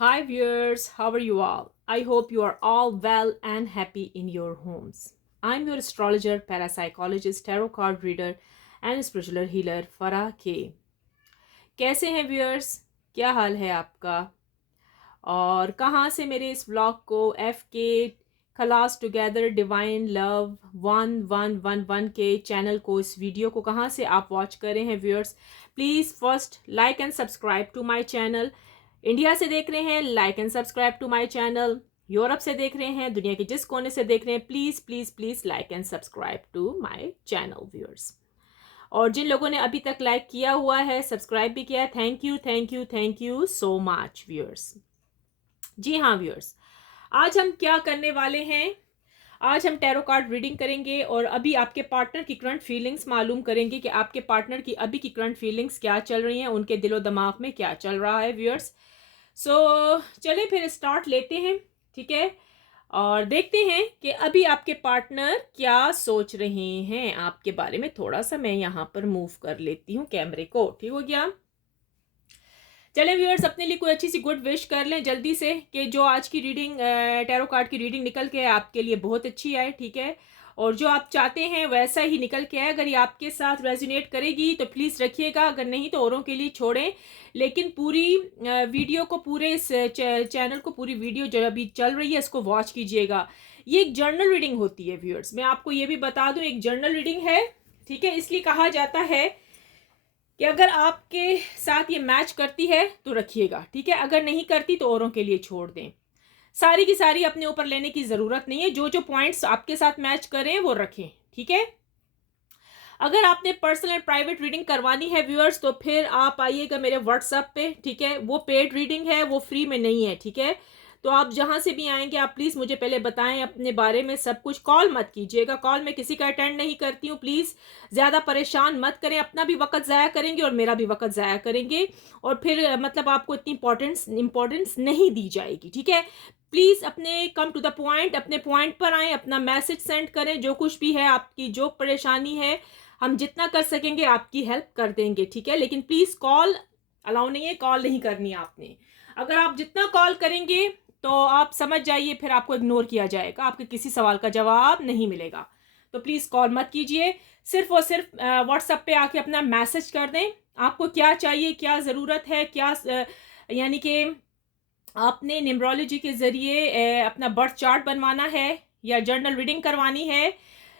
Hi viewers, how are you all? I hope you are all well and happy in your homes. I'm your astrologer, parapsychologist, tarot card reader and spiritual healer Farah K. कैसे हैं viewers? क्या हाल है आपका? और कहाँ से मेरे इस ब्लॉग को FK खलास टुगेदर डिवाइन लव 1111 के चैनल को, इस वीडियो को कहाँ से आप वॉच कर रहे हैं viewers? Please first like and subscribe to my channel. India से देख रहे हैं, like and subscribe to my channel. Europe से देख रहे हैं, दुनिया के जिस कोने से देख रहे हैं, please please please like and subscribe to my channel viewers. और जिन लोगों ने अभी तक लाइक किया हुआ है, सब्सक्राइब भी किया है, thank you thank you thank you so much viewers. जी हाँ व्यूअर्स, आज हम क्या करने वाले हैं? आज हम टैरो कार्ड रीडिंग करेंगे और अभी आपके पार्टनर की करंट फीलिंग्स मालूम करेंगे कि आपके पार्टनर की अभी की करंट फीलिंग्स क्या चल रही हैं, उनके दिलो दिमाग में क्या चल रहा है व्यूअर्स। चलिए फिर स्टार्ट लेते हैं, ठीक है। और देखते हैं कि अभी आपके पार्टनर क्या सोच रहे हैं आपके बारे में। थोड़ा सा मैं यहाँ पर मूव कर लेती हूँ कैमरे को, ठीक हो गया। चलें व्यूअर्स, अपने लिए कोई अच्छी सी गुड विश कर लें जल्दी से कि जो आज की रीडिंग टैरो कार्ड की रीडिंग निकल के आपके लिए बहुत अच्छी आए, ठीक है। और जो आप चाहते हैं वैसा ही निकल के आए। अगर ये आपके साथ रेजोनेट करेगी तो प्लीज़ रखिएगा, अगर नहीं तो औरों के लिए छोड़ें। लेकिन पूरी वीडियो को, पूरे इस चैनल को, पूरी वीडियो जो अभी चल रही है इसको वॉच कीजिएगा। ये एक जर्नल रीडिंग होती है व्यूअर्स, मैं आपको ये भी बता दूं, एक जर्नल रीडिंग है, ठीक है। इसलिए कहा जाता है कि अगर आपके साथ ये मैच करती है तो रखिएगा, ठीक है। अगर नहीं करती तो औरों के लिए छोड़ दें। सारी की सारी अपने ऊपर लेने की ज़रूरत नहीं है, जो जो पॉइंट्स आपके साथ मैच करें वो रखें, ठीक है। अगर आपने पर्सनल एंड प्राइवेट रीडिंग करवानी है व्यूअर्स तो फिर आप आइएगा मेरे व्हाट्सएप पे, ठीक है। वो पेड रीडिंग है, वो फ्री में नहीं है, ठीक है। तो आप जहां से भी आएंगे आप प्लीज़ मुझे पहले बताएं अपने बारे में सब कुछ। कॉल मत कीजिएगा, कॉल मैं किसी का अटेंड नहीं करती हूँ। प्लीज़ ज़्यादा परेशान मत करें, अपना भी वक्त ज़ाया करेंगे और मेरा भी वक्त ज़ाया करेंगे, और फिर मतलब आपको इतनी इंपॉर्टेंस नहीं दी जाएगी, ठीक है। प्लीज़ अपने कम टू द पॉइंट, अपने पॉइंट पर आएँ, अपना मैसेज सेंड करें। जो कुछ भी है, आपकी जो परेशानी है, हम जितना कर सकेंगे आपकी हेल्प कर देंगे, ठीक है। लेकिन प्लीज़ कॉल अलाउ नहीं है, कॉल नहीं करनी आपने। अगर आप जितना कॉल करेंगे तो आप समझ जाइए फिर आपको इग्नोर किया जाएगा, आपके किसी सवाल का जवाब नहीं मिलेगा। तो प्लीज़ कॉल मत कीजिए, सिर्फ और सिर्फ व्हाट्सएप पे आके अपना मैसेज कर दें। आपको क्या चाहिए, क्या ज़रूरत है, क्या यानी कि आपने न्यूमरोलॉजी के ज़रिए अपना बर्थ चार्ट बनवाना है, या जर्नल रीडिंग करवानी है,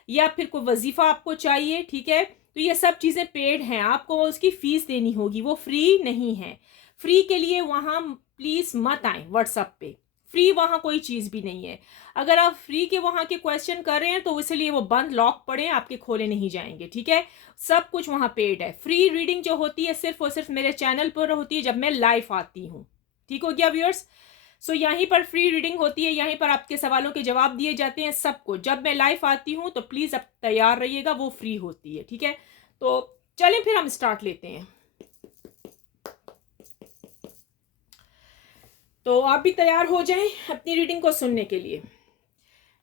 या फिर कोई वजीफ़ा आपको चाहिए, ठीक है। तो ये सब चीज़ें पेड हैं, आपको उसकी फ़ीस देनी होगी, वो फ्री नहीं है। फ्री के लिए वहाँ प्लीज़ मत आएँ व्हाट्सएप पे, फ्री वहाँ कोई चीज़ भी नहीं है। अगर आप फ्री के वहाँ के क्वेश्चन कर रहे हैं तो इसलिए वो बंद लॉक पड़े हैं, आपके खोले नहीं जाएंगे, ठीक है। सब कुछ वहाँ पेड है। फ्री रीडिंग जो होती है सिर्फ और सिर्फ मेरे चैनल पर होती है जब मैं लाइव आती हूँ, ठीक हो गया व्यूअर्स। यहीं पर फ्री रीडिंग होती है, यहीं पर आपके सवालों के जवाब दिए जाते हैं सबको। जब मैं लाइव आती हूँ तो प्लीज़ अब तैयार रहिएगा, वो फ्री होती है, ठीक है। तो चलें फिर हम स्टार्ट लेते हैं। तो आप भी तैयार हो जाएं अपनी रीडिंग को सुनने के लिए।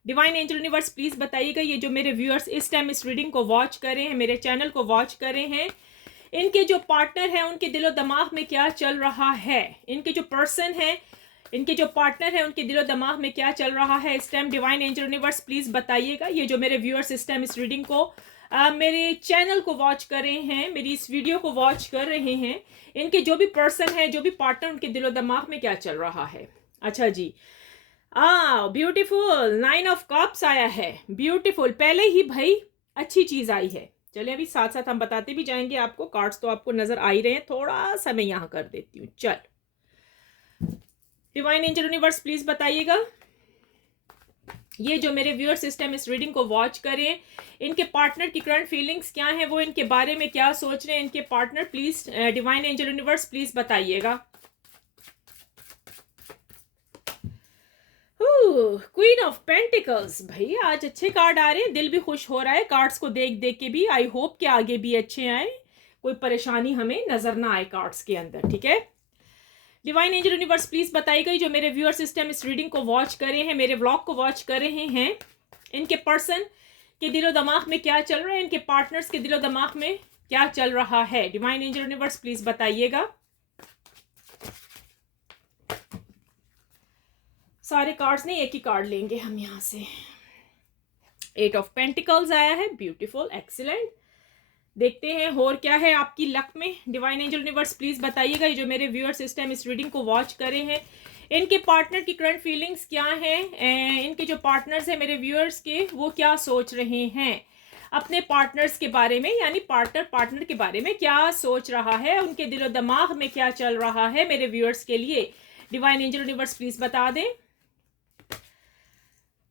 डिवाइन एंजल यूनिवर्स प्लीज़ बताइएगा, ये जो मेरे व्यूअर्स इस टाइम इस रीडिंग को वॉच कर रहे हैं, मेरे चैनल को वॉच कर रहे हैं, इनके जो पार्टनर हैं उनके दिलो दिमाग में क्या चल रहा है। इनके जो पर्सन है, इनके जो पार्टनर है, उनके दिलो दिमाग में क्या चल रहा है इस time. Divine angel universe please बताइएगा। ये जो मेरे व्यूअर्स इस टाइम इस रीडिंग को मेरे चैनल को वॉच कर रहे हैं, मेरी इस वीडियो को वॉच कर रहे हैं, इनके जो भी पर्सन है, जो भी पार्टनर, उनके दिलो दिमाग में क्या चल रहा है। अच्छा जी, ब्यूटीफुल 9 ऑफ कप्स आया है, ब्यूटीफुल। पहले ही भाई अच्छी चीज़ आई है। चलिए अभी साथ साथ हम बताते भी जाएंगे आपको। कार्ड्स तो आपको नजर आ ही रहे हैं, थोड़ा सा मैं यहाँ कर देती हूँ। चल डिवाइन एंजल यूनिवर्स प्लीज बताइएगा, ये जो मेरे व्यूअर सिस्टम इस रीडिंग को वॉच करें, इनके पार्टनर की करंट फीलिंग्स क्या हैं, वो इनके बारे में क्या सोच रहे हैं इनके partner. Please divine angel universe please बताइएगा। क्वीन ऑफ पेंटिकल्स, भाई आज अच्छे कार्ड आ रहे हैं, दिल भी खुश हो रहा है कार्ड्स को देख देख के भी। आई होप कि आगे भी अच्छे आए, कोई परेशानी हमें नजर ना आए कार्ड्स के अंदर, ठीक है। डिवाइन एंजल यूनिवर्स प्लीज बताइएगा, जो मेरे व्यूअर सिस्टम इस रीडिंग को वॉच कर रहे हैं, मेरे व्लॉग को वॉच कर रहे हैं, इनके पर्सन के दिलो दिमाग में क्या चल रहा है, इनके पार्टनर्स के दिलो दिमाग में क्या चल रहा है। डिवाइन एंजल यूनिवर्स प्लीज बताइएगा। सारे कार्ड्स नहीं, एक ही कार्ड लेंगे हम यहाँ से। 8 ऑफ पेंटिकल्स आया है, ब्यूटीफुल, एक्सीलेंट। देखते हैं और क्या है आपकी लक में। डिवाइन एंजल यूनिवर्स प्लीज बताइएगा, ये जो मेरे व्यूअर्स इस टाइम इस रीडिंग को वॉच कर रहे हैं, इनके पार्टनर की करंट फीलिंग्स क्या हैं, इनके जो पार्टनर्स हैं मेरे व्यूअर्स के, वो क्या सोच रहे हैं अपने पार्टनर्स के बारे में, यानी पार्टनर के बारे में क्या सोच रहा है, उनके दिलो दिमाग में क्या चल रहा है मेरे व्यूअर्स के लिए। डिवाइन एंजल यूनिवर्स प्लीज बता दें।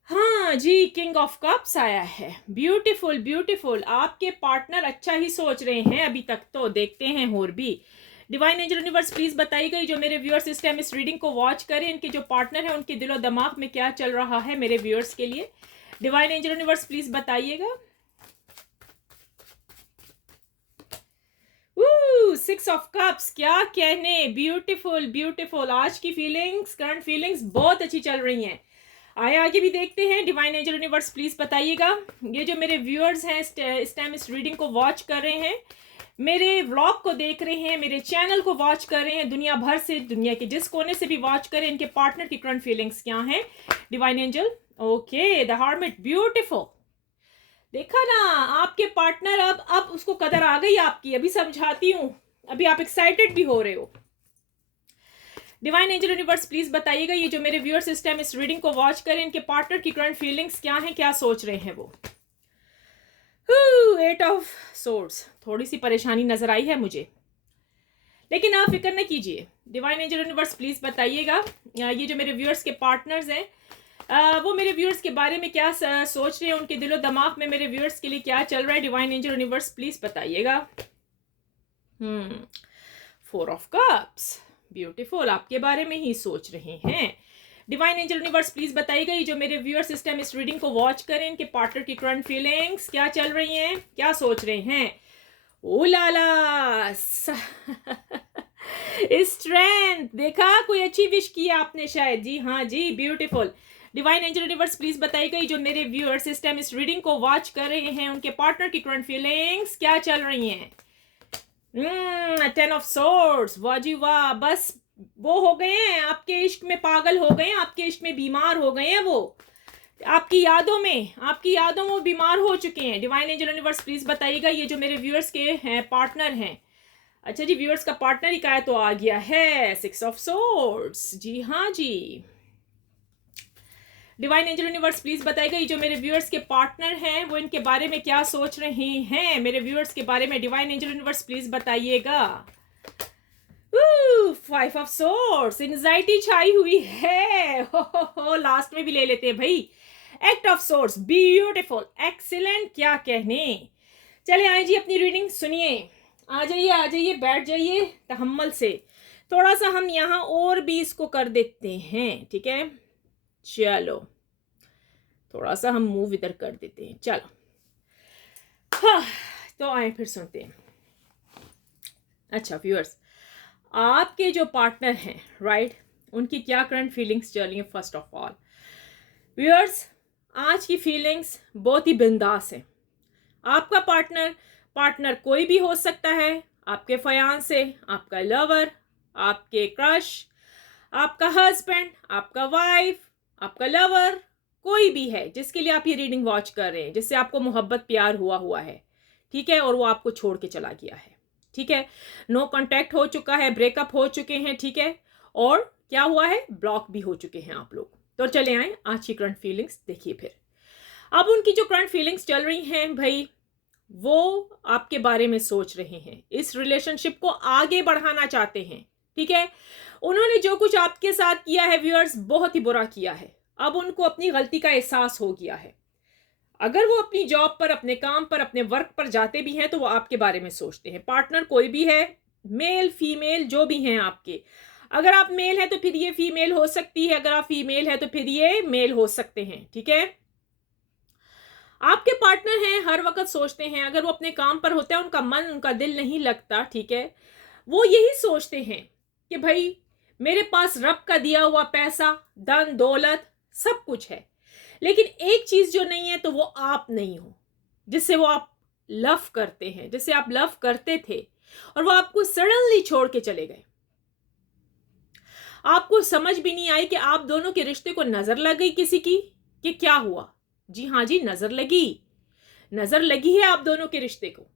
हाँ जी, किंग ऑफ कप्स आया है, ब्यूटीफुल ब्यूटीफुल। आपके पार्टनर अच्छा ही सोच रहे हैं अभी तक, तो देखते हैं और भी। डिवाइन एंजल यूनिवर्स प्लीज बताइएगा, जो मेरे व्यूअर्स इस टाइम इस रीडिंग को वॉच करें, इनके जो पार्टनर है उनके दिलो दिमाग में क्या चल रहा है मेरे व्यूअर्स के लिए। डिवाइन एंजल यूनिवर्स प्लीज बताइएगा। 6 ऑफ कप्स, क्या कहने, ब्यूटीफुल ब्यूटीफुल। आज की फीलिंग्स, करंट फीलिंग्स बहुत अच्छी चल रही हैं। आगे भी देखते हैं। डिवाइन एंजल यूनिवर्स प्लीज बताइएगा, ये जो मेरे व्यूअर्स हैं इस टाइम इस रीडिंग को वॉच कर रहे हैं, मेरे व्लॉग को देख रहे हैं, मेरे चैनल को वॉच कर रहे हैं, दुनिया भर से, दुनिया के जिस कोने से भी वॉच करें, इनके पार्टनर की करंट फीलिंग्स क्या हैं divine angel. Okay, the hermit, beautiful. देखा ना, आपके पार्टनर अब उसको कदर आ गई आपकी। अभी समझाती हूँ, अभी आप एक्साइटेड भी हो रहे हो। डिवाइन एंजल यूनिवर्स प्लीज बताइएगा, ये जो मेरे व्यूअर्स इस टाइम इस रीडिंग को वॉच करें, इनके पार्टनर की करंट फीलिंग्स क्या हैं, क्या सोच रहे हैं वो। 8 ऑफ सोर्ड्स, थोड़ी सी परेशानी नजर आई है मुझे, लेकिन आप फिक्र न कीजिए। डिवाइन एंजल यूनिवर्स प्लीज बताइएगा, ये जो मेरे व्यूअर्स के पार्टनर्स हैं, वो मेरे व्यूअर्स के बारे में क्या सोच रहे हैं, उनके दिलो दिमाग में मेरे व्यूअर्स के लिए क्या चल रहा है। डिवाइन एंजल यूनिवर्स प्लीज बताइएगा। 4 ऑफ कप्स, ब्यूटीफुल, आपके बारे में ही सोच रहे हैं। डिवाइन एंजल यूनिवर्स प्लीज बताइएगा, ये जो मेरे व्यूअर्स इस टाइम इस रीडिंग को वॉच करें, इनके पार्टनर की करंट फीलिंग्स क्या चल रही हैं, क्या सोच रहे हैं। ओ लाला, स्ट्रेंथ, देखा, कोई अच्छी विश की आपने शायद। जी हाँ जी, beautiful. Divine angel universe please बताइएगा, जो मेरे व्यूअर्स इस टाइम इस रीडिंग को वॉच कर रहे हैं, उनके पार्टनर की करंट फीलिंग्स क्या चल रही हैं। 10 ऑफ सोर्ड्स, वाह जी वाह, बस वो हो गए हैं आपके इश्क में, पागल हो गए हैं, आपके इश्क में बीमार हो गए हैं, वो आपकी यादों में वो बीमार हो चुके हैं। डिवाइन एंजल यूनिवर्स प्लीज बताइएगा, ये जो मेरे व्यूअर्स के हैं पार्टनर हैं, अच्छा जी, व्यूअर्स का पार्टनर ही का है तो आ गया है 6 ऑफ सोर्ड्स। जी हाँ जी। डिवाइन एंजल यूनिवर्स प्लीज बताइएगा, ये जो मेरे व्यूअर्स के पार्टनर हैं, वो इनके बारे में क्या सोच रहे हैं मेरे व्यूअर्स के बारे में। डिवाइन एंजल यूनिवर्स प्लीज बताइएगा। 5 ऑफ सोर्ड्स, एंजाइटी छाई हुई है। हो, लास्ट में भी ले लेते हैं भाई। 8 ऑफ सोर्ड्स, ब्यूटीफुल, एक्सीलेंट, क्या कहने। चले आए जी, अपनी रीडिंग सुनिए। आ जाइए, बैठ जाइए तहम्मुल से। थोड़ा सा हम यहाँ और भी इसको कर देते हैं, ठीक है। चलो, थोड़ा सा हम मूव इधर कर देते हैं, चलो। हाँ, तो आए फिर सुनते हैं। अच्छा व्यूअर्स, आपके जो पार्टनर हैं, राइट, उनकी क्या करंट फीलिंग्स चल रही हैं। फर्स्ट ऑफ ऑल व्यूअर्स, आज की फीलिंग्स बहुत ही बिंदास है। आपका पार्टनर कोई भी हो सकता है, आपके फयांसे, आपका लवर, आपके क्रश, आपका हस्बैंड, आपका वाइफ, आपका लवर, कोई भी है जिसके लिए आप ये रीडिंग वॉच कर रहे हैं, जिससे आपको मोहब्बत प्यार हुआ है, ठीक है, और वो आपको छोड़ के चला गया है, ठीक है, नो कांटेक्ट हो चुका है, ब्रेकअप हो चुके हैं, ठीक है, और क्या हुआ है, ब्लॉक भी हो चुके हैं आप लोग। तो चले आए आज की करंट फीलिंग्स देखिए फिर। अब उनकी जो करंट फीलिंग्स चल रही हैं भाई, वो आपके बारे में सोच रहे हैं, इस रिलेशनशिप को आगे बढ़ाना चाहते हैं, ठीक है। उन्होंने जो कुछ आपके साथ किया है व्यूअर्स, बहुत ही बुरा किया है। अब उनको अपनी गलती का एहसास हो गया है। अगर वो अपनी जॉब पर, अपने काम पर, अपने वर्क पर जाते भी हैं तो वो आपके बारे में सोचते हैं। पार्टनर कोई भी है, मेल फीमेल जो भी हैं आपके, अगर आप मेल है तो फिर ये फीमेल हो सकती है, अगर आप फीमेल है तो फिर ये मेल हो सकते हैं, ठीक है। आपके पार्टनर हैं, हर वक्त सोचते हैं, अगर वो अपने काम पर होते हैं, उनका मन, उनका दिल नहीं लगता, ठीक है, वो यही सोचते हैं कि भाई मेरे पास रब का दिया हुआ पैसा, धन दौलत सब कुछ है, लेकिन एक चीज जो नहीं है तो वो आप नहीं हो, जिससे वो आप लव करते हैं, जिससे आप लव करते थे, और वो आपको सडनली छोड़ के चले गए। आपको समझ भी नहीं आई कि आप दोनों के रिश्ते को नजर लग गई किसी की, कि क्या हुआ। जी हाँ जी, नजर लगी, नजर लगी है आप दोनों के रिश्ते को।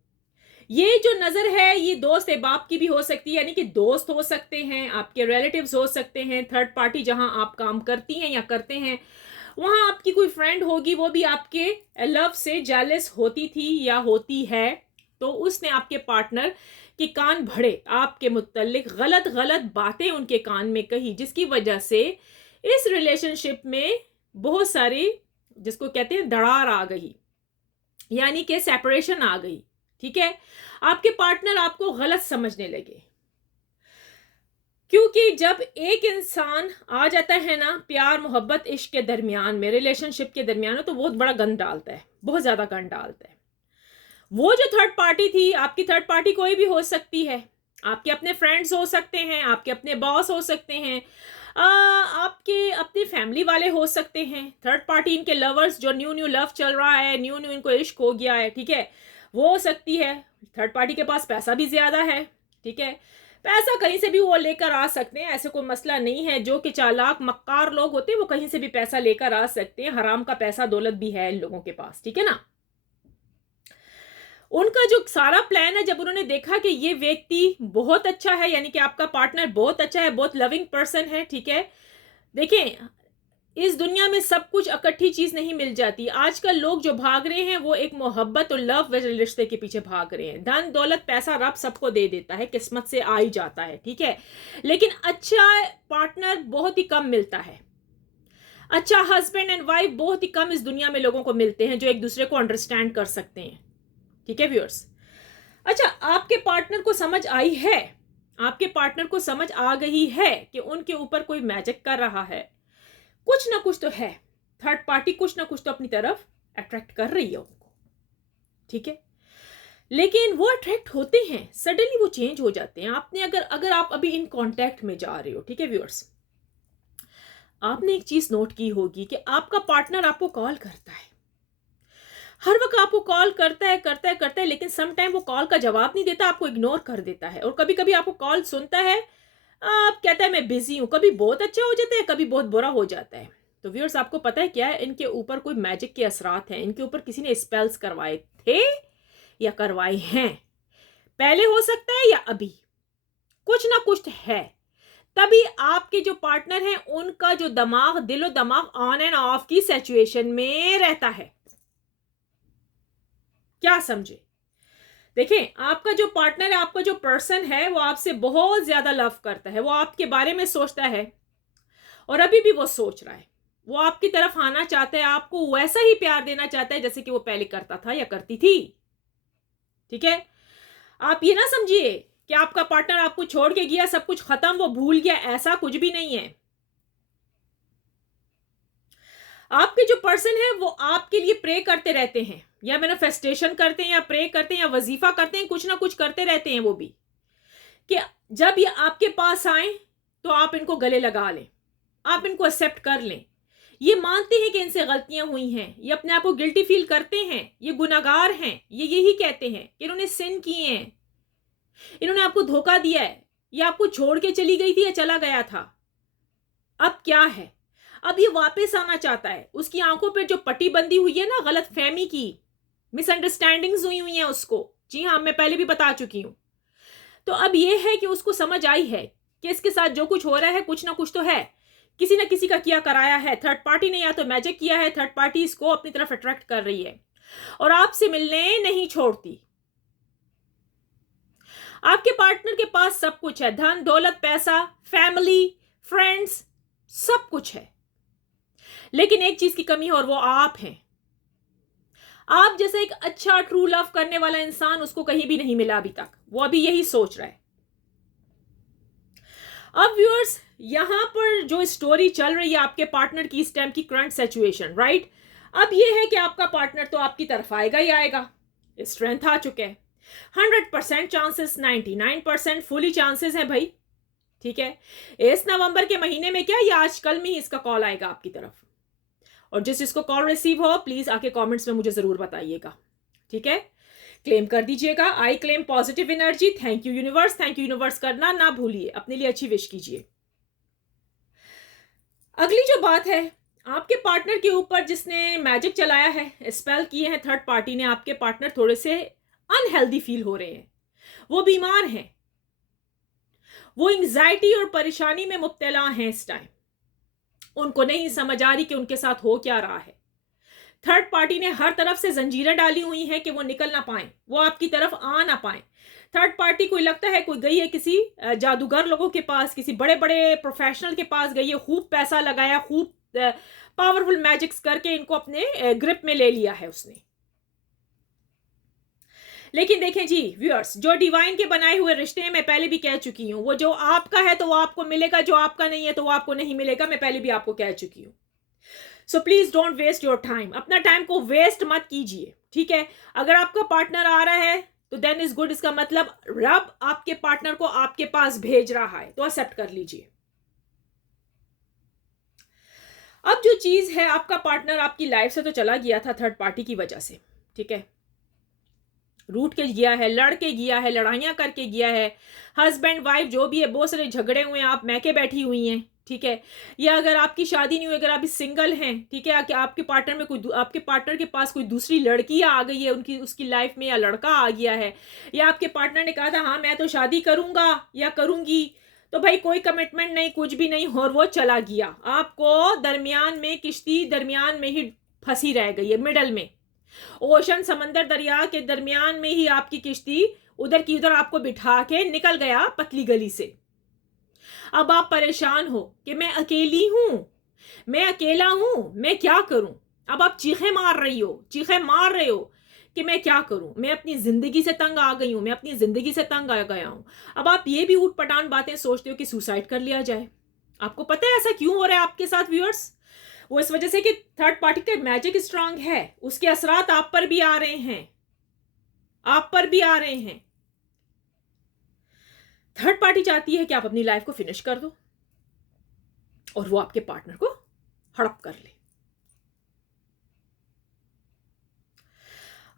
ये जो नजर है ये दोस्त बाप की भी हो सकती है, यानी कि दोस्त हो सकते हैं, आपके रिलेटिव्स हो सकते हैं, थर्ड पार्टी जहां आप काम करती हैं या करते हैं वहां आपकी कोई फ्रेंड होगी, वो भी आपके लव से जेलस होती थी या होती है, तो उसने आपके पार्टनर के कान भरे, आपके मुत्तल्लिक गलत गलत बातें उनके कान में कही, जिसकी वजह से इस रिलेशनशिप में बहुत सारी, जिसको कहते हैं दरार आ गई, यानी कि सेपरेशन आ गई। ठीक है, आपके पार्टनर आपको गलत समझने लगे, क्योंकि जब एक इंसान आ जाता है ना प्यार मोहब्बत इश्क के दरमियान में, रिलेशनशिप के दरमियान, तो बहुत बड़ा गंद डालता है, बहुत ज्यादा गंद डालता है। वो जो थर्ड पार्टी थी, आपकी थर्ड पार्टी कोई भी हो सकती है, आपके अपने फ्रेंड्स हो सकते हैं, आपके अपने बॉस हो सकते हैं, आपके अपनी फैमिली वाले हो सकते हैं, थर्ड पार्टी इनके लवर्स, जो न्यू न्यू लव चल रहा है, न्यू न्यू इनको इश्क हो गया है, ठीक है, वो हो सकती है। थर्ड पार्टी के पास पैसा भी ज्यादा है, ठीक है, पैसा कहीं से भी वो लेकर आ सकते हैं, ऐसे कोई मसला नहीं है। जो कि चालाक मक्कार लोग होते हैं वो कहीं से भी पैसा लेकर आ सकते हैं, हराम का पैसा दौलत भी है इन लोगों के पास, ठीक है ना। उनका जो सारा प्लान है, जब उन्होंने देखा कि ये व्यक्ति बहुत अच्छा है, यानी कि आपका पार्टनर बहुत अच्छा है, बहुत लविंग पर्सन है, ठीक है, देखें इस दुनिया में सब कुछ इकट्ठी चीज नहीं मिल जाती। आजकल लोग जो भाग रहे हैं वो एक मोहब्बत और लव रिश्ते के पीछे भाग रहे हैं। धन दौलत पैसा रब सबको दे देता है, किस्मत से आ ही जाता है, ठीक है, लेकिन अच्छा पार्टनर बहुत ही कम मिलता है। अच्छा हस्बैंड एंड वाइफ बहुत ही कम इस दुनिया में लोगों को मिलते हैं जो एक दूसरे को अंडरस्टैंड कर सकते हैं, ठीक है व्यूअर्स। अच्छा, आपके पार्टनर को समझ आई है, आपके पार्टनर को समझ आ गई है कि उनके ऊपर कोई मैजिक कर रहा है, कुछ ना कुछ तो है, थर्ड पार्टी कुछ ना कुछ तो अपनी तरफ अट्रैक्ट कर रही है उनको, ठीक है, लेकिन वो अट्रैक्ट होते हैं, सडनली वो चेंज हो जाते हैं। आपने अगर अगर आप अभी इन कांटेक्ट में जा रहे हो, ठीक है व्यूअर्स, आपने एक चीज नोट की होगी कि आपका पार्टनर आपको कॉल करता है, हर वक्त आपको कॉल करता है, लेकिन सम टाइम वो कॉल का जवाब नहीं देता, आपको इग्नोर कर देता है, और कभी कभी आपको कॉल सुनता है, आप कहता है मैं बिजी हूं, कभी बहुत अच्छा हो जाता है, कभी बहुत बुरा हो जाता है। तो व्यूअर्स आपको पता है क्या है, इनके ऊपर कोई मैजिक के असरात हैं, इनके ऊपर किसी ने स्पेल्स करवाए थे या करवाए हैं, पहले हो सकता है या अभी, कुछ ना कुछ है, तभी आपके जो पार्टनर हैं उनका जो दिमाग, दिलो दिमाग ऑन एंड ऑफ की सिचुएशन में रहता है। क्या समझे, देखें आपका जो पार्टनर है, आपका जो पर्सन है, वो आपसे बहुत ज्यादा लव करता है, वो आपके बारे में सोचता है, और अभी भी वो सोच रहा है, वो आपकी तरफ आना चाहता है, आपको वैसा ही प्यार देना चाहता है जैसे कि वो पहले करता था या करती थी, ठीक है। आप ये ना समझिए कि आपका पार्टनर आपको छोड़ के गया, सब कुछ खत्म, वो भूल गया, ऐसा कुछ भी नहीं है। आपके जो पर्सन है वो आपके लिए प्रे करते रहते हैं, या मैनिफेस्टेशन करते हैं, या प्रे करते हैं, या वजीफा करते हैं, कुछ ना कुछ करते रहते हैं वो भी, कि जब ये आपके पास आए तो आप इनको गले लगा लें, आप इनको एक्सेप्ट कर लें। ये मानते हैं कि इनसे गलतियां हुई हैं, ये अपने आप को गिल्टी फील करते हैं, ये गुनाहगार हैं, ये यही कहते हैं कि इन्होंने सिन किए हैं, इन्होंने आपको धोखा दिया है, ये आपको छोड़ के चली गई थी या चला गया था, अब क्या है, अब ये वापस आना चाहता है। उसकी आंखों पर जो पट्टी बंदी हुई है ना गलत फहमी की, मिसअंडरस्टैंडिंग्स हुई हैं उसको, जी हाँ मैं पहले भी बता चुकी हूं। तो अब ये है कि उसको समझ आई है कि इसके साथ जो कुछ हो रहा है कुछ ना कुछ तो है, किसी ना किसी का किया कराया है, थर्ड पार्टी ने या तो मैजिक किया है, थर्ड पार्टी इसको अपनी तरफ अट्रैक्ट कर रही है और आपसे मिलने नहीं छोड़ती। आपके पार्टनर के पास सब कुछ है, धन दौलत पैसा फैमिली फ्रेंड्स सब कुछ है, लेकिन एक चीज की कमी है और वो आप हैं। आप जैसे एक अच्छा ट्रू लव करने वाला इंसान उसको कहीं भी नहीं मिला अभी तक, वो अभी यही सोच रहा है। अब व्यूअर्स यहां पर जो स्टोरी चल रही है आपके पार्टनर की इस टाइम की करंट सिचुएशन, राइट, अब ये है कि आपका पार्टनर तो आपकी तरफ आएगा ही आएगा, स्ट्रेंथ आ चुके हैं, 100% चांसेस, 99% फुली चांसेस है भाई, ठीक है। इस नवंबर के महीने में क्या, ये आज कल में ही इसका कॉल आएगा आपकी तरफ, और जिस इसको कॉल रिसीव हो प्लीज आके कमेंट्स में मुझे जरूर बताइएगा, ठीक है, क्लेम कर दीजिएगा। आई claim positive energy, thank you universe, thank you universe करना ना भूलिए, अपने लिए अच्छी विश कीजिए। अगली जो बात है, आपके पार्टनर के ऊपर जिसने मैजिक चलाया है, स्पेल किए हैं थर्ड पार्टी ने, आपके पार्टनर थोड़े से अनहेल्दी फील हो रहे हैं, वो बीमार हैं, वो एंजाइटी और परेशानी में मुब्तला हैं इस टाइम। उनको नहीं समझ आ रही कि उनके साथ हो क्या रहा है। थर्ड पार्टी ने हर तरफ से जंजीरें डाली हुई हैं कि वो निकल ना पाए, वो आपकी तरफ आ ना पाए। थर्ड पार्टी कोई लगता है कोई गई है किसी जादूगर लोगों के पास, किसी बड़े बड़े प्रोफेशनल के पास गई है, खूब पैसा लगाया, खूब पावरफुल मैजिक्स करके इनको अपने ग्रिप में ले लिया है उसने। लेकिन देखें जी व्यूअर्स, जो डिवाइन के बनाए हुए रिश्ते हैं, मैं पहले भी कह चुकी हूं, वो जो आपका है तो वो आपको मिलेगा, जो आपका नहीं है तो वो आपको नहीं मिलेगा। मैं पहले भी आपको कह चुकी हूं। So please don't waste your time, अपना टाइम को वेस्ट मत कीजिए, ठीक है। अगर आपका पार्टनर आ रहा है तो देन इज गुड, इसका मतलब रब आपके पार्टनर को आपके पास भेज रहा है, तो एक्सेप्ट कर लीजिए। अब जो चीज है, आपका पार्टनर आपकी लाइफ से तो चला गया था थर्ड पार्टी की वजह से, ठीक है, रूठ के गया है, लड़ के गया है, लड़ाइयां करके गया है, हस्बैंड वाइफ जो भी है बहुत सारे झगड़े हुए हैं, आप मैके बैठी हुई हैं, ठीक है। या अगर आपकी शादी नहीं हुई, अगर आप सिंगल हैं, ठीक है, आपके पार्टनर में कोई, आपके पार्टनर के पास कोई दूसरी लड़की आ गई है उनकी उसकी लाइफ में, या लड़का आ गया है, या आपके पार्टनर ने कहा था हाँ मैं तो शादी करूंगा या करूंगी, तो भाई कोई कमिटमेंट नहीं, कुछ भी नहीं, और वो चला गया, आपको दरमियान में किश्ती दरमियान में ही फंसी रह गई है, मिडल में, ओशन समंदर दरिया के दरमियान में ही आपकी किश्ती उधर की उधर आपको बिठा के निकल गया पतली गली से। अब आप परेशान हो कि मैं अकेली हूं, मैं अकेला हूं, मैं क्या करूं। अब आप चीखें मार रही हो, चीखें मार रहे हो कि मैं क्या करूं, मैं अपनी जिंदगी से तंग आ गई हूं, मैं अपनी जिंदगी से तंग आ गया हूं। अब आप ये भी ऊट पटांग बातें सोचते हो कि सुसाइड कर लिया जाए। आपको पता है ऐसा क्यों हो रहा है आपके साथ व्यूअर्स? वो इस वजह से कि थर्ड पार्टी का मैजिक स्ट्रांग है, उसके असरात आप पर भी आ रहे हैं, आप पर भी आ रहे हैं। थर्ड पार्टी चाहती है कि आप अपनी लाइफ को फिनिश कर दो और वो आपके पार्टनर को हड़प कर ले।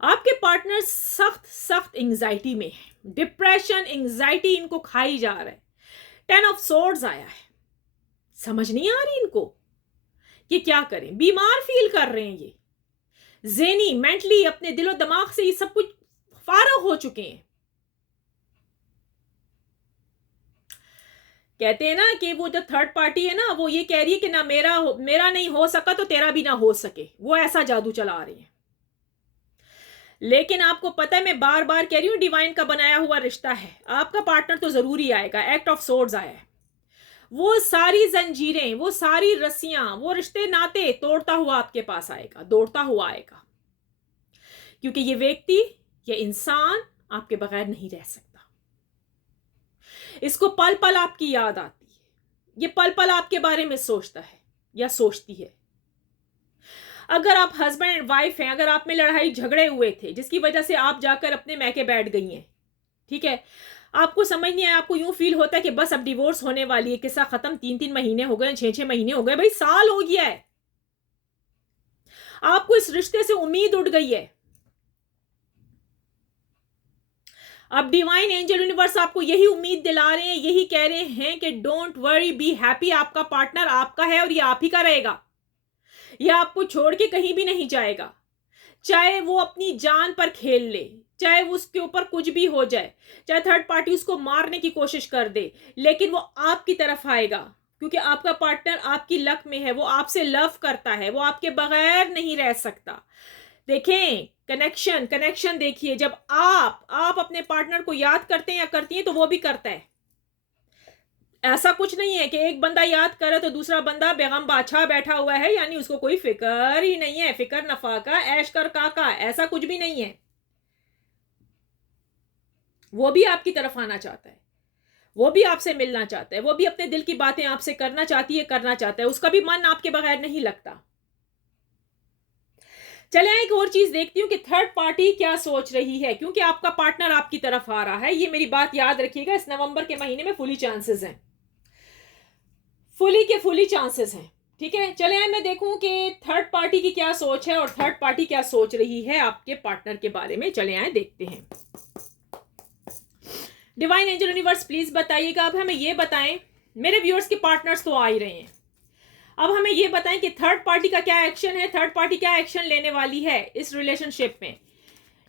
आपके पार्टनर सख्त सख्त एंजाइटी में है, डिप्रेशन एंजाइटी इनको खाई जा रहा है। 10 ऑफ सोर्ड्स आया है, समझ नहीं आ रही इनको कि क्या करें, बीमार फील कर रहे हैं ये, ज़हनी मेंटली अपने दिलो दिमाग से ये सब कुछ फारग हो चुके हैं। कहते हैं ना कि वो जो थर्ड पार्टी है ना, वो ये कह रही है कि ना मेरा नहीं हो सका तो तेरा भी ना हो सके, वो ऐसा जादू चला रही है। लेकिन आपको पता है, मैं बार बार कह रही हूं, डिवाइन का बनाया हुआ रिश्ता है, आपका पार्टनर तो जरूरी आएगा। एक्ट ऑफ सोर्ड्स आया है, वो सारी जंजीरें, वो सारी रस्सियां, वो रिश्ते नाते तोड़ता हुआ आपके पास आएगा, दौड़ता हुआ आएगा, क्योंकि ये व्यक्ति, ये इंसान आपके बगैर नहीं रह सकता। इसको पल पल आपकी याद आती है, ये पल पल आपके बारे में सोचता है या सोचती है। अगर आप हस्बैंड एंड वाइफ हैं, अगर आप में लड़ाई झगड़े हुए थे जिसकी वजह से आप जाकर अपने मैके बैठ गई हैं, ठीक है, आपको समझ नहीं आया, आपको यूं फील होता है कि बस अब डिवोर्स होने वाली है, किस्सा खत्म, 3-3 महीने हो गए, 6-6 महीने हो गए, भाई साल हो गया है, आपको इस रिश्ते से उम्मीद उठ गई है। अब डिवाइन एंजल यूनिवर्स आपको यही उम्मीद दिला रहे हैं, यही कह रहे हैं कि डोंट वरी, बी हैप्पी, आपका पार्टनर आपका है और ये आप ही का रहेगा, ये आपको छोड़ के कहीं भी नहीं जाएगा। चाहे वो अपनी जान पर खेल ले, चाहे वो उसके ऊपर कुछ भी हो जाए, चाहे थर्ड पार्टी उसको मारने की कोशिश कर दे, लेकिन वो आपकी तरफ आएगा, क्योंकि आपका पार्टनर आपकी लक में है, वो आपसे लव करता है, वो आपके बगैर नहीं रह सकता। देखें कनेक्शन, कनेक्शन देखिए, जब आप अपने पार्टनर को याद करते हैं या करती हैं तो वो भी करता है। ऐसा कुछ नहीं है कि एक बंदा याद करे तो दूसरा बंदा बेगम बादशाह बैठा हुआ है, यानी उसको कोई फिक्र ही नहीं है, फिक्र नफा का, ऐश कर काका, ऐसा कुछ भी नहीं है। वो भी आपकी तरफ आना चाहता है, वो भी आपसे मिलना चाहता है, वो भी अपने दिल की बातें आपसे करना चाहती है, करना चाहता है, उसका भी मन आपके बगैर नहीं लगता। चले एक और चीज देखती हूँ कि थर्ड पार्टी क्या सोच रही है, क्योंकि आपका पार्टनर आपकी तरफ आ रहा है, ये मेरी बात याद रखिएगा, इस नवंबर के महीने में फुली चांसेस हैं, फुली चांसेस हैं, ठीक है। चले आए मैं देखूं कि थर्ड पार्टी की क्या सोच है और थर्ड पार्टी क्या सोच रही है आपके पार्टनर के बारे में। चले आए देखते हैं। डिवाइन एंजल यूनिवर्स प्लीज बताइएगा। अब हमें ये बताएं, मेरे व्यूअर्स के पार्टनर्स तो आ ही रहे हैं, अब हमें ये बताएं कि थर्ड पार्टी का क्या एक्शन है, थर्ड पार्टी क्या एक्शन लेने वाली है इस रिलेशनशिप में।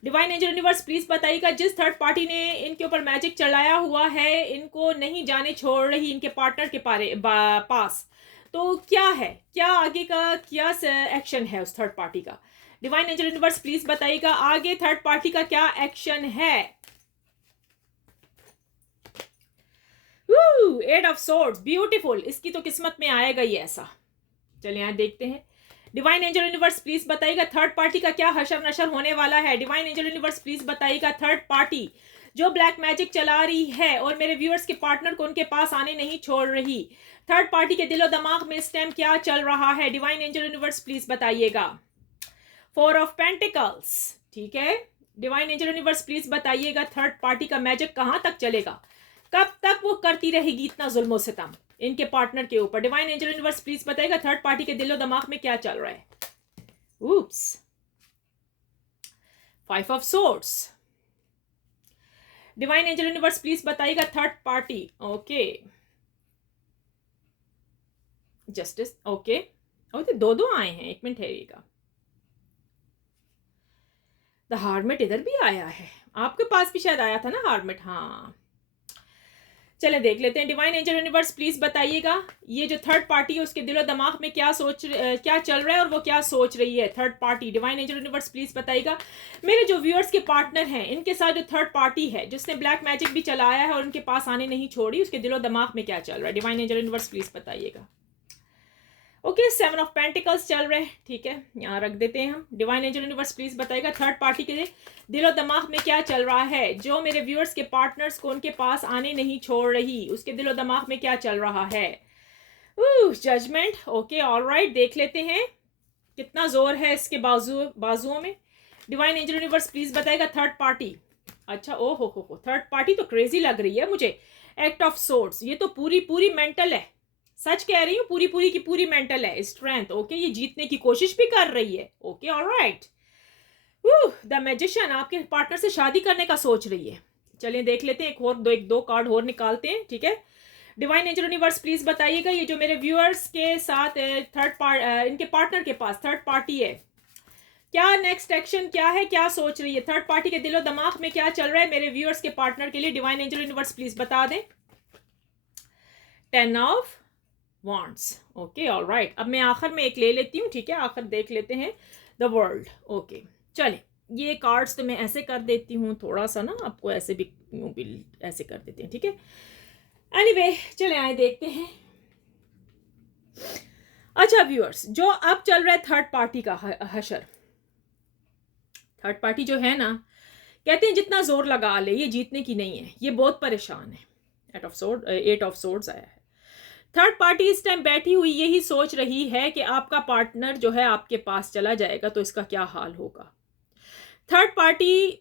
डिवाइन एंजल यूनिवर्स प्लीज बताइएगा, जिस थर्ड पार्टी ने इनके ऊपर मैजिक चलाया हुआ है, इनको नहीं जाने छोड़ रही इनके पार्टनर के पास, तो क्या है, क्या आगे का क्या एक्शन है उस थर्ड पार्टी का। डिवाइन एंजल यूनिवर्स प्लीज बताइएगा, आगे थर्ड पार्टी का क्या एक्शन है। एट ऑफ सोर्ड्स, ब्यूटीफुल, इसकी तो किस्मत में आएगा ही ऐसा। चलिए यहाँ देखते हैं। डिवाइन एंजल यूनिवर्स प्लीज बताइएगा, थर्ड पार्टी का क्या हशर नशर होने वाला है। डिवाइन एंजल यूनिवर्स प्लीज बताइएगा, थर्ड पार्टी जो ब्लैक मैजिक चला रही है और मेरे व्यूअर्स के पार्टनर को उनके पास आने नहीं छोड़ रही, थर्ड पार्टी के दिलो दिमाग में इस टाइम क्या चल रहा है। डिवाइन एंजल यूनिवर्स प्लीज बताइएगा। फोर ऑफ पेंटिकल्स, ठीक है। डिवाइन एंजल यूनिवर्स प्लीज बताइएगा, थर्ड पार्टी का मैजिक कहां तक चलेगा, कब तक वो करती रहेगी इतना जुल्म सितम इनके पार्टनर के ऊपर। डिवाइन एंजल यूनिवर्स प्लीज बताएगा, थर्ड पार्टी के दिलो दिमाग में क्या चल रहा है। Oops. Five of swords, divine angel universe please बताइएगा, third party, okay, justice, okay, और तो दो दो आए हैं, एक मिनट ठहरिएगा। द हार्मिट इधर भी आया है, आपके पास भी शायद आया था ना हार्मिट, हाँ। चले देख लेते हैं। डिवाइन एंजल यूनिवर्स प्लीज बताइएगा, ये जो थर्ड पार्टी है उसके दिलो दिमाग में क्या क्या चल रहा है और वो क्या सोच रही है third party. Divine angel universe please बताइएगा, मेरे जो व्यूअर्स के पार्टनर हैं इनके साथ जो थर्ड पार्टी है जिसने ब्लैक मैजिक भी चलाया है और उनके पास आने नहीं छोड़ी, उसके दिलो दिमाग में क्या चल रहा है। डिवाइन एंजल यूनिवर्स प्लीज बताइएगा। ओके, सेवन ऑफ पेंटिकल्स चल रहे हैं, ठीक है, यहाँ रख देते हैं हम। डिवाइन एंजल यूनिवर्स प्लीज बताएगा, थर्ड पार्टी के दिलो दिमाग में क्या चल रहा है, जो मेरे व्यूअर्स के पार्टनर्स को उनके पास आने नहीं छोड़ रही, उसके दिलो दिमाग में क्या चल रहा है। जजमेंट, ओके, ऑलराइट, देख लेते हैं कितना जोर है इसके बाजुओं में। डिवाइन एंजल यूनिवर्स प्लीज बताएगा, थर्ड पार्टी, अच्छा, ओ हो, थर्ड पार्टी तो क्रेजी लग रही है मुझे। एक्ट ऑफ सोर्ड्स, ये तो पूरी मेंटल है, सच कह रही हूँ, पूरी की पूरी मेंटल है, स्ट्रेंथ, ओके, ये जीतने की कोशिश भी कर रही है, ओके, ऑलराइट। द मैजिशियन आपके पार्टनर से शादी करने का सोच रही है। चलिए देख लेते हैं, एक दो कार्ड और निकालते हैं, ठीक है। डिवाइन एंजल यूनिवर्स प्लीज बताइएगा, ये जो मेरे व्यूअर्स के साथ इनके पार्टनर के पास थर्ड पार्टी है, क्या नेक्स्ट एक्शन क्या है, क्या सोच रही है, थर्ड पार्टी के दिलो दिमाग में क्या चल रहा है मेरे व्यूअर्स के पार्टनर के लिए। डिवाइन एंजल यूनिवर्स प्लीज बता दें। 10 ऑफ वॉन्ट्स, ओके, ऑलराइट। अब मैं आखिर में एक ले लेती हूँ, ठीक है, आखिर देख लेते हैं द वर्ल्ड, ओके। चले, ये कार्ड्स तो मैं ऐसे कर देती हूँ, थोड़ा सा ना आपको ऐसे भी ऐसे कर देते हैं, ठीक है। एनीवे, चले आए देखते हैं। अच्छा व्यूअर्स, जो अब चल रहा है थर्ड पार्टी का हशर, थर्ड पार्टी जो है ना, कहते हैं जितना जोर लगा ले ये जीतने की नहीं है, ये बहुत परेशान है। एट ऑफ सोर्ड्स आया है। थर्ड पार्टी इस टाइम बैठी हुई यही सोच रही है कि आपका पार्टनर जो है आपके पास चला जाएगा तो इसका क्या हाल होगा। थर्ड पार्टी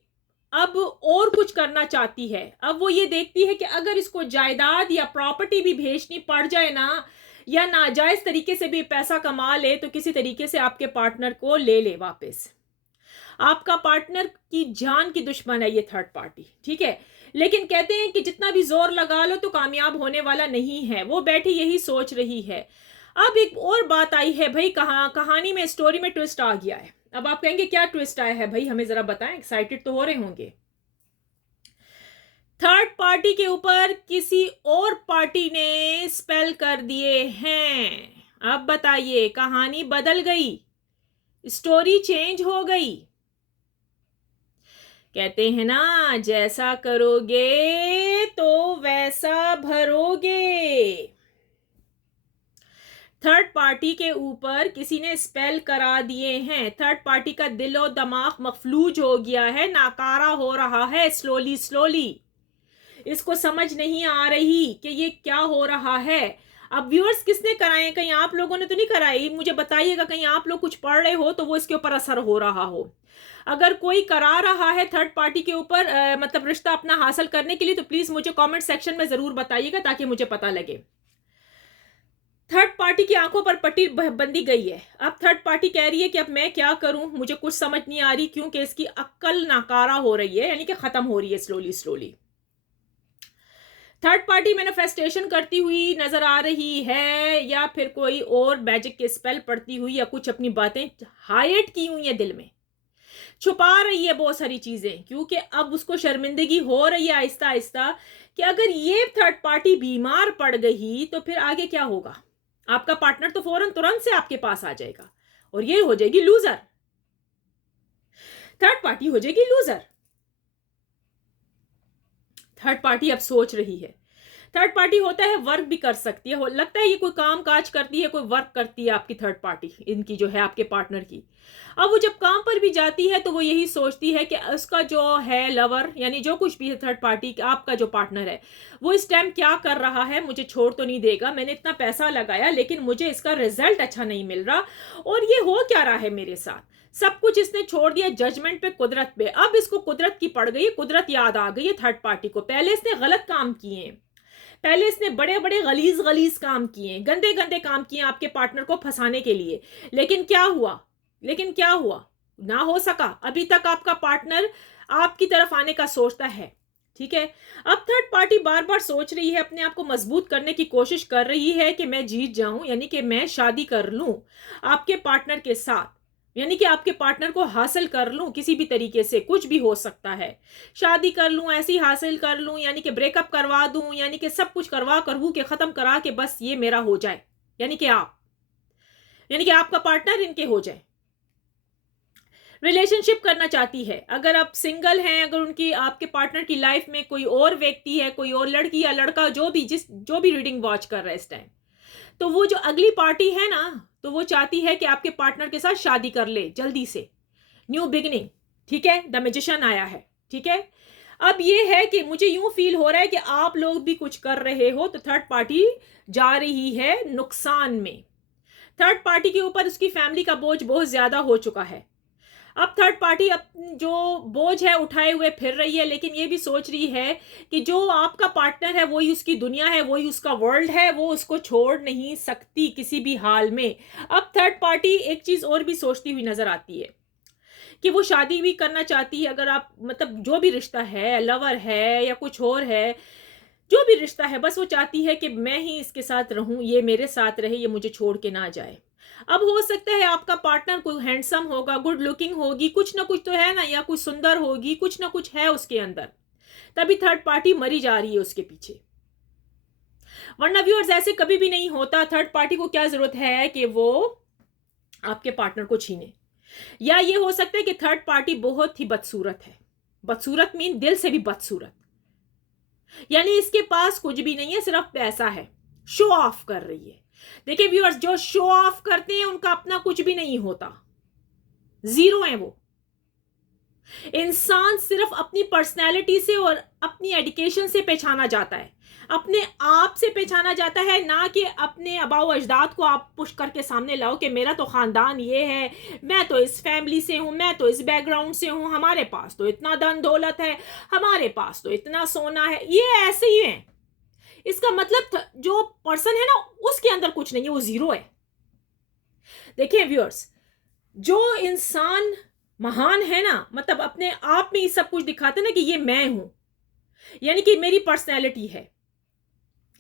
अब और कुछ करना चाहती है, अब वो ये देखती है कि अगर इसको जायदाद या प्रॉपर्टी भी भेजनी पड़ जाए ना, या नाजायज तरीके से भी पैसा कमा ले, तो किसी तरीके से आपके पार्टनर को ले ले वापस। आपका पार्टनर की जान की दुश्मन है ये थर्ड पार्टी, ठीक है, लेकिन कहते हैं कि जितना भी जोर लगा लो तो कामयाब होने वाला नहीं है। वो बैठी यही सोच रही है। अब एक और बात आई है भाई, कहानी में, स्टोरी में ट्विस्ट आ गया है। अब आप कहेंगे क्या ट्विस्ट आया है भाई, हमें जरा बताएं, एक्साइटेड तो हो रहे होंगे। थर्ड पार्टी के ऊपर किसी और पार्टी ने स्पेल कर दिए हैं। अब बताइए, कहानी बदल गई, स्टोरी चेंज हो गई। कहते हैं ना, जैसा करोगे तो वैसा भरोगे। थर्ड पार्टी के ऊपर किसी ने स्पेल करा दिए हैं। थर्ड पार्टी का दिलो दिमाग मफलूज हो गया है, नाकारा हो रहा है स्लोली। इसको समझ नहीं आ रही कि ये क्या हो रहा है। अब व्यूअर्स किसने कराए, कहीं आप लोगों ने तो नहीं कराई, मुझे बताइएगा, कहीं आप लोग कुछ पढ़ रहे हो तो वो इसके ऊपर असर हो रहा हो। अगर कोई करा रहा है थर्ड पार्टी के ऊपर मतलब रिश्ता अपना हासिल करने के लिए, तो प्लीज मुझे कमेंट सेक्शन में जरूर बताइएगा ताकि मुझे पता लगे। थर्ड पार्टी की आंखों पर पट्टी बंदी गई है। अब थर्ड पार्टी कह रही है कि अब मैं क्या करूं, मुझे कुछ समझ नहीं आ रही, क्योंकि इसकी अक्ल नाकारा हो रही है, यानी कि खत्म हो रही है स्लोली। थर्ड पार्टी मैनिफेस्टेशन करती हुई नजर आ रही है, या या फिर कोई और मैजिक के स्पेल पढ़ती हुई या कुछ अपनी बातें हाइड की हुई है, दिल में छुपा रही है बहुत सारी चीजें, क्योंकि अब उसको शर्मिंदगी हो रही है आहिस्ता आहिस्ता कि अगर ये थर्ड पार्टी बीमार पड़ गई तो फिर आगे क्या होगा। आपका पार्टनर तो फौरन तुरंत से आपके पास आ जाएगा और ये हो जाएगी लूजर, थर्ड पार्टी हो जाएगी लूजर। थर्ड पार्टी अब सोच रही है, थर्ड पार्टी होता है वर्क भी कर सकती है, लगता है ये कोई काम काज करती है, कोई वर्क करती है आपकी थर्ड पार्टी, इनकी जो है आपके पार्टनर की। अब वो जब काम पर भी जाती है तो वो यही सोचती है कि उसका जो है लवर, यानी जो कुछ भी है थर्ड पार्टी, आपका जो पार्टनर है वो इस टाइम क्या कर रहा है, मुझे छोड़ तो नहीं देगा, मैंने इतना पैसा लगाया लेकिन मुझे इसका रिजल्ट अच्छा नहीं मिल रहा, और ये हो क्या रहा है मेरे साथ, सब कुछ इसने छोड़ दिया जजमेंट पे, कुदरत पे। अब इसको कुदरत की पड़ गई, कुदरत याद आ गई है थर्ड पार्टी को। पहले इसने गलत काम किए, पहले इसने बड़े बड़े गलीज गलीज काम किए, गंदे गंदे काम किए आपके पार्टनर को फंसाने के लिए, लेकिन क्या हुआ, लेकिन क्या हुआ, ना हो सका। अभी तक आपका पार्टनर आपकी तरफ आने का सोचता है, ठीक है। अब थर्ड पार्टी बार बार सोच रही है, अपने आप को मजबूत करने की कोशिश कर रही है कि मैं जीत जाऊं, यानी कि मैं शादी कर लूं आपके पार्टनर के साथ, यानी कि आपके पार्टनर को हासिल कर लूं किसी भी तरीके से, कुछ भी हो सकता है, शादी कर लूं, ऐसी हासिल कर लूं, यानी कि ब्रेकअप करवा दूं, यानी कि सब कुछ करवा करवू के खत्म करा के बस ये मेरा हो जाए, यानी कि आप, यानी कि आपका पार्टनर इनके हो जाए। रिलेशनशिप करना चाहती है, अगर आप सिंगल हैं, अगर उनकी आपके पार्टनर की लाइफ में कोई और व्यक्ति है, कोई और लड़की या लड़का, जो भी रीडिंग वॉच कर रहा है इस टाइम, तो वो जो अगली पार्टी है ना, तो वो चाहती है कि आपके पार्टनर के साथ शादी कर ले जल्दी से, न्यू बिगिनिंग, ठीक है। द मैजिशियन आया है, ठीक है। अब ये है कि मुझे यूं फील हो रहा है कि आप लोग भी कुछ कर रहे हो, तो थर्ड पार्टी जा रही है नुकसान में। थर्ड पार्टी के ऊपर उसकी फैमिली का बोझ बहुत ज्यादा हो चुका है। अब थर्ड पार्टी जो बोझ है उठाए हुए फिर रही है, लेकिन ये भी सोच रही है कि जो आपका पार्टनर है वही उसकी दुनिया है, वही उसका वर्ल्ड है, वो उसको छोड़ नहीं सकती किसी भी हाल में। अब थर्ड पार्टी एक चीज और भी सोचती हुई नजर आती है कि वो शादी भी करना चाहती है, अगर आप मतलब जो भी रिश्ता है, लवर है या कुछ और है, जो भी रिश्ता है, बस वो चाहती है कि मैं ही इसके साथ रहूं, ये मेरे साथ रहे, ये मुझे छोड़ के ना जाए। अब हो सकता है आपका पार्टनर कोई हैंडसम होगा, गुड लुकिंग होगी, कुछ ना कुछ तो है ना, या कुछ सुंदर होगी, कुछ ना कुछ है उसके अंदर, तभी थर्ड पार्टी मरी जा रही है उसके पीछे। वरना व्यूअर्स ऐसे कभी भी नहीं होता। थर्ड पार्टी को क्या जरूरत है कि वो आपके पार्टनर को छीने, या ये हो सकता है कि थर्ड पार्टी बहुत ही बदसूरत है, बदसूरत मीन दिल से भी बदसूरत, यानी इसके पास कुछ भी नहीं है, सिर्फ पैसा है, शो ऑफ कर रही है। देखिए व्यूअर्स, जो शो ऑफ करते हैं उनका अपना कुछ भी नहीं होता, जीरो है वो। इंसान सिर्फ अपनी पर्सनैलिटी से और अपनी एजुकेशन से पहचाना जाता है, अपने आप से पहचाना जाता है, ना कि अपने अबाओ अजदाद को आप पुश करके सामने लाओ कि मेरा तो खानदान ये है, मैं तो इस फैमिली से हूं, मैं तो इस बैकग्राउंड से हूं, हमारे पास तो इतना धन दौलत है, हमारे पास तो इतना सोना है। ये ऐसे ही है, इसका मतलब जो पर्सन है ना उसके अंदर कुछ नहीं है, वो जीरो है। देखिए व्यूअर्स, जो इंसान महान है ना, मतलब अपने आप में ही सब कुछ दिखाते ना कि ये मैं हूं, यानी कि मेरी पर्सनैलिटी है,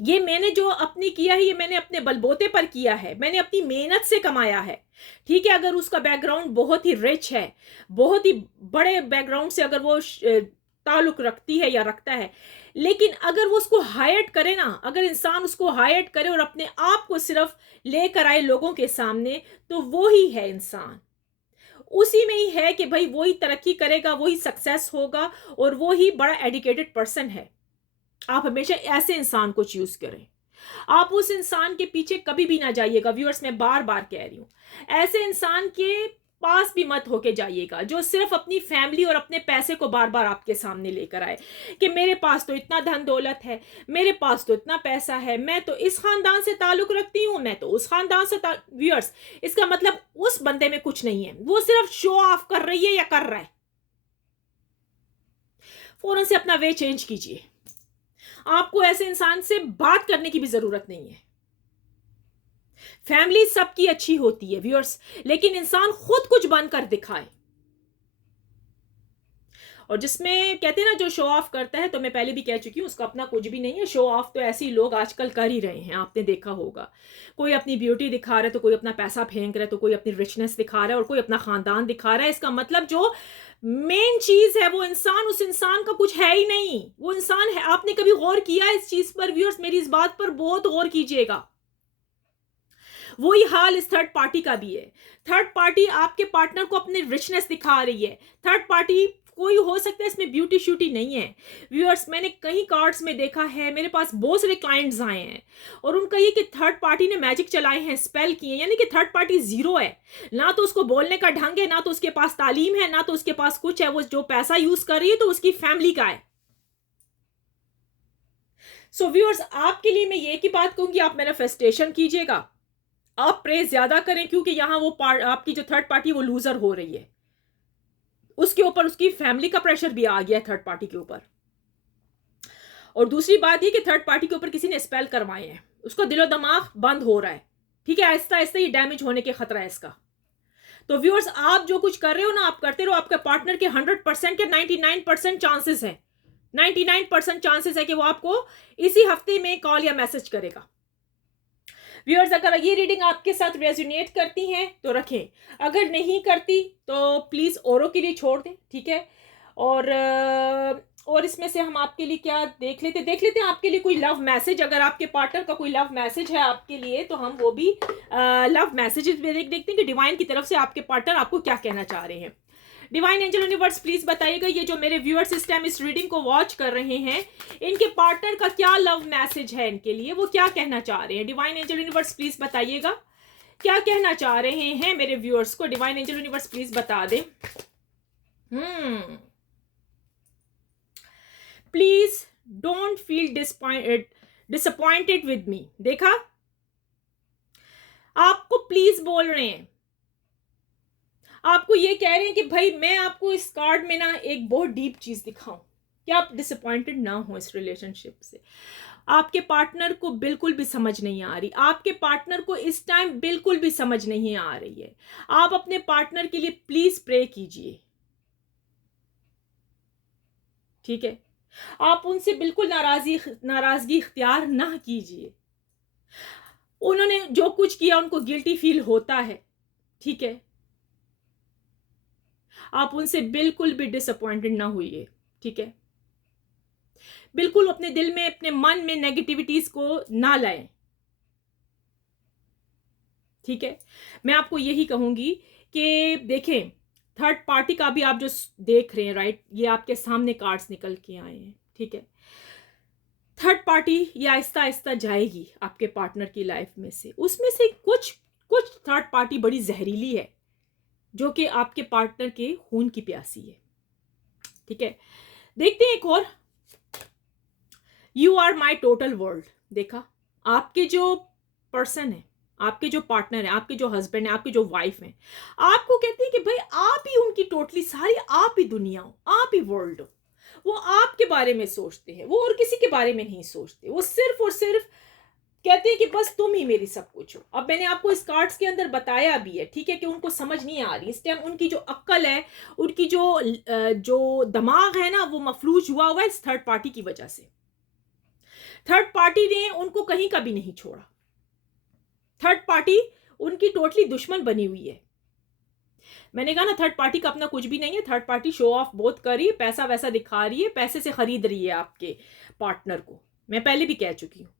ये मैंने जो अपनी किया है, ये मैंने अपने बलबूते पर किया है, मैंने अपनी मेहनत से कमाया है, ठीक है। अगर उसका बैकग्राउंड बहुत ही रिच है, बहुत ही बड़े बैकग्राउंड से अगर वो ताल्लुक रखती है या रखता है, लेकिन अगर वो उसको हाइड करे ना, अगर इंसान उसको हाइड करे और अपने आप को सिर्फ लेकर आए लोगों के सामने, तो वो ही है इंसान, उसी में ही है कि भाई वो ही तरक्की करेगा, वो ही सक्सेस होगा, और वो ही बड़ा एजुकेटेड पर्सन है। आप हमेशा ऐसे इंसान को चूज करें, आप उस इंसान के पीछे कभी भी ना जाइएगा। व्यूअर्स, मैं बार बार कह रही हूं, ऐसे इंसान के पास भी मत होके जाइएगा जो सिर्फ अपनी फैमिली और अपने पैसे को बार बार आपके सामने लेकर आए कि मेरे पास तो इतना धन दौलत है, मेरे पास तो इतना पैसा है, मैं तो इस खानदान से ताल्लुक रखती हूं, मैं तो उस खानदान से व्यूअर्स, इसका मतलब उस बंदे में कुछ नहीं है, वो सिर्फ शो ऑफ कर रही है या कर रहा है। फौरन से अपना वे चेंज कीजिए, आपको ऐसे इंसान से बात करने की भी जरूरत नहीं है। फैमिली सबकी अच्छी होती है व्यूअर्स, लेकिन इंसान खुद कुछ बनकर दिखाए। और जिसमें कहते हैं ना जो शो ऑफ करता है, तो मैं पहले भी कह चुकी हूँ, उसका अपना कुछ भी नहीं है। शो ऑफ तो ऐसे ही लोग आजकल कर ही रहे हैं, आपने देखा होगा। कोई अपनी ब्यूटी दिखा रहा है, तो कोई अपना पैसा फेंक रहा है, तो कोई अपनी रिचनेस दिखा रहा है, और कोई अपना खानदान दिखा रहा है। इसका मतलब जो मेन चीज है वो इंसान, उस इंसान का कुछ है ही नहीं, वो इंसान है। आपने कभी गौर किया इस चीज पर व्यूअर्स? मेरी इस बात पर बहुत गौर कीजिएगा। वही हाल इस थर्ड पार्टी का भी है। थर्ड पार्टी आपके पार्टनर को अपनी रिचनेस दिखा रही है। थर्ड पार्टी कोई हो सकता है इसमें ब्यूटी श्यूटी नहीं है व्यूअर्स। मैंने कई कार्ड्स में देखा है, मेरे पास बहुत सारे क्लाइंट्स आए हैं और उनका ये कि थर्ड पार्टी ने मैजिक चलाए हैं, स्पेल किए, यानी कि थर्ड पार्टी जीरो है। ना तो उसको बोलने का ढंग है, ना तो उसके पास तालीम है, ना तो उसके पास कुछ है। वो जो पैसा यूज कर रही है तो उसकी फैमिली का है। सो व्यूअर्स, आपके लिए मैं ये की बात कहूंगी, आप मैनिफेस्टेशन कीजिएगा, आप प्रे ज्यादा करें, क्योंकि यहां वो आपकी जो थर्ड पार्टी वो लूजर हो रही है। उसके ऊपर उसकी फैमिली का प्रेशर भी आ गया है थर्ड पार्टी के ऊपर। और दूसरी बात ये कि थर्ड पार्टी के ऊपर किसी ने स्पेल करवाए हैं, उसका दिलो दिमाग बंद हो रहा है। ठीक है, आहिस्ता आहिस्ता ये डैमेज होने के खतरा है इसका। तो व्यूअर्स, आप जो कुछ कर रहे हो ना, आप करते रहो। आपके पार्टनर के 100% के 99% चांसेस है, 99% चांसेस है कि वो आपको इसी हफ्ते में कॉल या मैसेज करेगा। व्यूअर्स, अगर ये रीडिंग आपके साथ रेजोनेट करती हैं तो रखें, अगर नहीं करती तो प्लीज औरों के लिए छोड़ दें। ठीक है, और इसमें से हम आपके लिए क्या देख लेते हैं आपके लिए कोई लव मैसेज। अगर आपके पार्टनर का कोई लव मैसेज है आपके लिए, तो हम वो भी लव मैसेजेस में देखते हैं कि डिवाइन की तरफ से आपके पार्टनर आपको क्या कहना चाह रहे हैं। डिवाइन एंजल यूनिवर्स प्लीज बताइएगा, ये जो मेरे व्यूअर्स इस टाइम इस रीडिंग को वॉच कर रहे हैं, इनके पार्टनर का क्या लव मैसेज है इनके लिए, वो क्या कहना चाह रहे हैं। डिवाइन एंजल यूनिवर्स प्लीज बताइएगा, क्या कहना चाह रहे हैं मेरे व्यूअर्स को। डिवाइन एंजल यूनिवर्स प्लीज बता दें। Please don't feel disappointed with me. देखा, आपको प्लीज बोल रहे हैं, आपको ये कह रहे हैं कि भाई मैं आपको इस कार्ड में ना एक बहुत डीप चीज दिखाऊं कि आप डिसअपॉइंटेड ना हो इस रिलेशनशिप से। आपके पार्टनर को बिल्कुल भी समझ नहीं आ रही, आपके पार्टनर को इस टाइम बिल्कुल भी समझ नहीं आ रही है। आप अपने पार्टनर के लिए प्लीज प्रे कीजिए। ठीक है, आप उनसे बिल्कुल नाराजगी इख्तियार ना कीजिए। उन्होंने जो कुछ किया उनको गिल्टी फील होता है। ठीक है, आप उनसे बिल्कुल भी डिसअपॉइंटेड ना होइए। ठीक है, बिल्कुल अपने दिल में, अपने मन में नेगेटिविटीज को ना लाएं। ठीक है, मैं आपको यही कहूंगी कि देखें, थर्ड पार्टी का भी आप जो देख रहे हैं, राइट, ये आपके सामने कार्ड्स निकल के आए हैं। ठीक है, थर्ड पार्टी ये आहिस्ता आहिस्ता जाएगी आपके पार्टनर की लाइफ में से। उसमें से कुछ कुछ थर्ड पार्टी बड़ी जहरीली है, जो कि आपके पार्टनर के खून की प्यासी है। ठीक है, देखते हैं एक और, you are my total world. देखा, आपके जो पर्सन है, आपके जो पार्टनर है, आपके जो हस्बैंड है, आपकी जो वाइफ है, आपको कहते हैं कि भाई आप ही उनकी टोटली सारी, आप ही दुनिया हो, आप ही वर्ल्ड हो। वो आपके बारे में सोचते हैं, वो और किसी के बारे में नहीं सोचते। वो सिर्फ और सिर्फ कहते हैं कि बस तुम ही मेरी सब कुछ हो। अब मैंने आपको इस कार्ड्स के अंदर बताया भी है, ठीक है, कि उनको समझ नहीं आ रही इस टाइम। उनकी जो अक्ल है, उनकी जो दिमाग है ना, वो मफलूज हुआ है इस थर्ड पार्टी की वजह से। थर्ड पार्टी ने उनको कहीं का भी नहीं छोड़ा। थर्ड पार्टी उनकी टोटली दुश्मन बनी हुई है। मैंने कहा ना, थर्ड पार्टी का अपना कुछ भी नहीं है। थर्ड पार्टी शो ऑफ बहुत कर रही है, पैसा वैसा दिखा रही है, पैसे से खरीद रही है आपके पार्टनर को। मैं पहले भी कह चुकी हूं,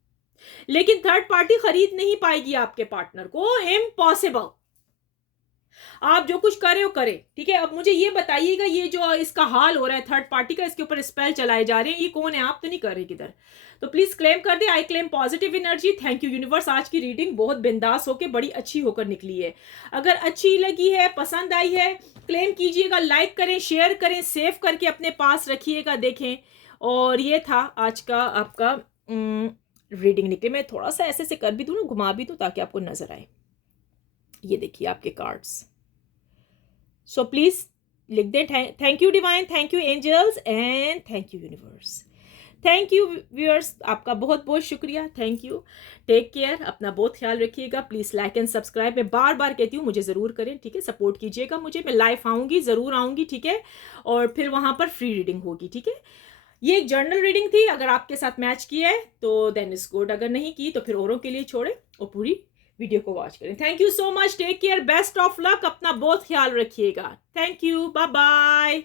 लेकिन थर्ड पार्टी खरीद नहीं पाएगी आपके पार्टनर को, इम्पॉसिबल। आप जो कुछ करे हो करे। ठीक है, अब मुझे ये बताइएगा, ये जो इसका हाल हो रहा है थर्ड पार्टी का, इसके ऊपर स्पेल चलाए जा रहे हैं, ये कौन है? आप तो नहीं कर रहे किधर? तो प्लीज क्लेम कर दे, I claim positive energy. Thank you universe, आज की रीडिंग बहुत बिंदास होकर बड़ी अच्छी होकर निकली है। अगर अच्छी लगी है, पसंद आई है, क्लेम कीजिएगा, लाइक करें, शेयर करें, सेव करके अपने पास रखिएगा। देखें, और ये था आज का आपका रीडिंग निकले। मैं थोड़ा सा ऐसे से कर भी दूं ना, घुमा भी दूं, ताकि आपको नजर आए। ये देखिए आपके कार्ड्स। सो प्लीज लिख दें, thank you divine, thank you angels, and thank you universe. Thank you viewers, आपका बहुत बहुत शुक्रिया, थैंक यू। टेक केयर, अपना बहुत ख्याल रखिएगा। प्लीज़ लाइक एंड सब्सक्राइब, मैं बार बार कहती हूँ, मुझे ज़रूर करें, ठीक है। सपोर्ट कीजिएगा मुझे, मैं लाइव आऊँगी, ज़रूर आऊँगी, ठीक है। और फिर वहाँ पर फ्री रीडिंग होगी, ठीक है। ये एक जर्नल रीडिंग थी, अगर आपके साथ मैच की है तो देन इज गुड, अगर नहीं की तो फिर औरों के लिए छोड़े और पूरी वीडियो को वॉच करें। Thank you so much, take care, best of luck, अपना बहुत ख्याल रखिएगा। Thank you, bye bye.